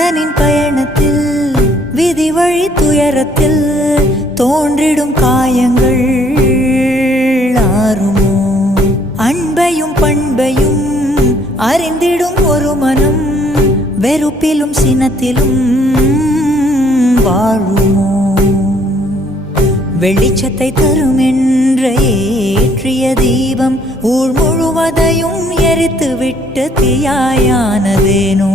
மனிதனின் பயணத்தில் விதி வழி துயரத்தில் தோன்றிடும் காயங்கள் ஆறுமோ? அன்பையும் பண்பையும் அறிந்திடும் ஒரு மனம் வெறுப்பிலும் சினத்திலும் வாழுமோ? வெளிச்சத்தை தரும் என்று ஏற்றிய தீபம் ஊர் முழுவதையும் எரித்து விட்டு தீயாயானதேனோ?